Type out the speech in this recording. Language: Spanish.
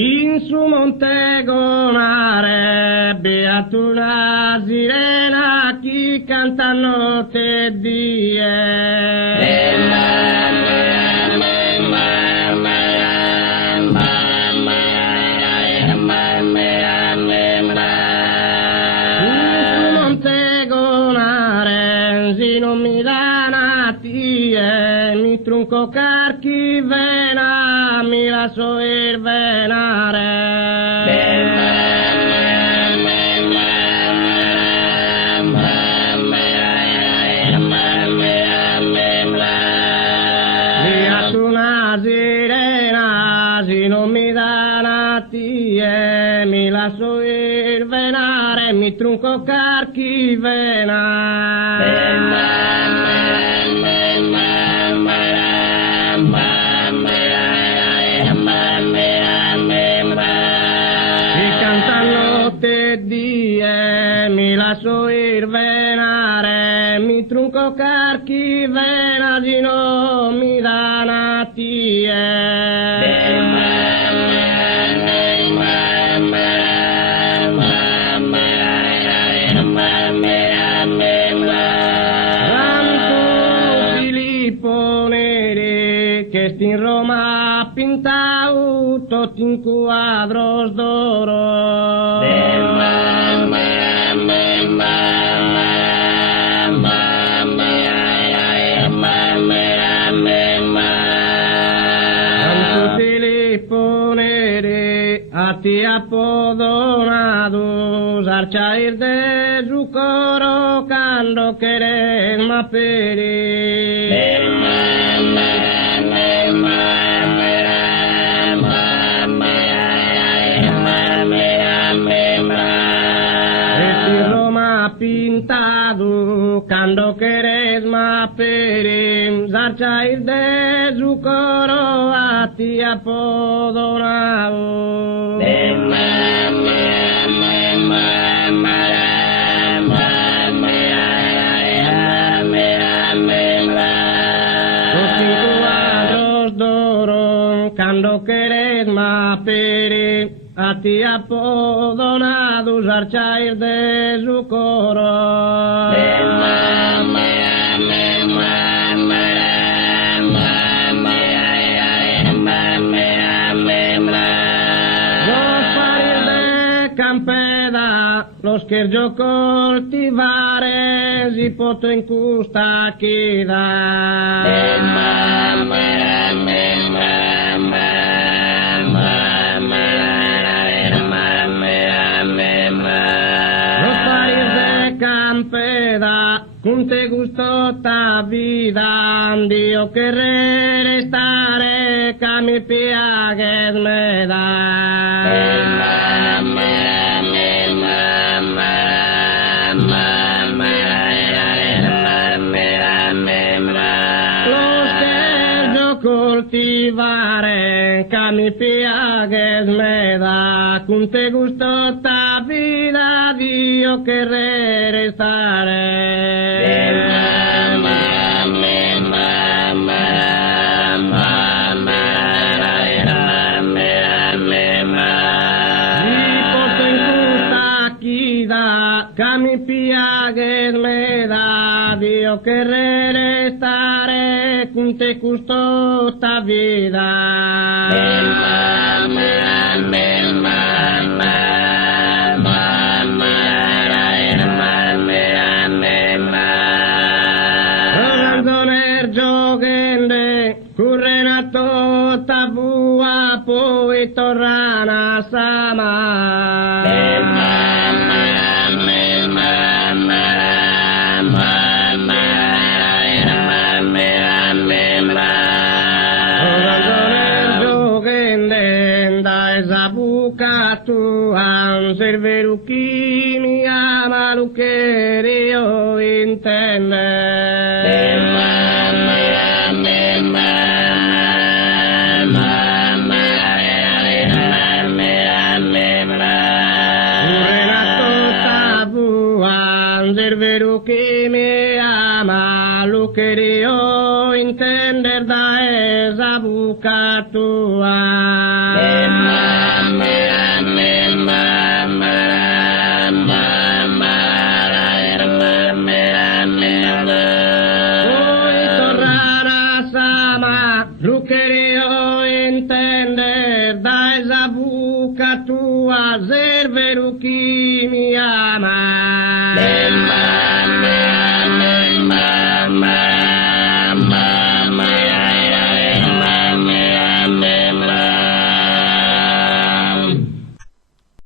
In su monte Gonare beata una sirena che canta notte e die. Trunco carchi vena, mi la so ir venare. Mira tu una sirena, si non mi dà una tie, mi la so ir venare, mi trunco carchi vena. So ir venare, mi trunco carchi vena, di no mi dà tie. Rampo Filippo Neri, che sti in Roma pintau tutti in quadros d'oro. Ti apodonados archair de su coro cando querer ma perir. Esti Roma pintado cando queres ma perir, archair de su coro a ti apodonado. Cando queres ma pere, a ti apodonados archair de su coro. Los paris de Campeda, los que yo cultivare, si poto in custa queda. Con te gustó ta vida, Dio querer stare, ca mi piagues me da. Los que yo cultivare, ca mi piagues me da, con te gustó ta vida, Dio querer stare. Mi piagues me da, Dio querer stare, con te custò sta vida. Ranzoner giogende, currenato tabua, poi torrana sama. Serveru chi mi ama lo che io intende. Serveru chi mi ama lo che io intender da esa buca tua. katua zerveruki mi ama.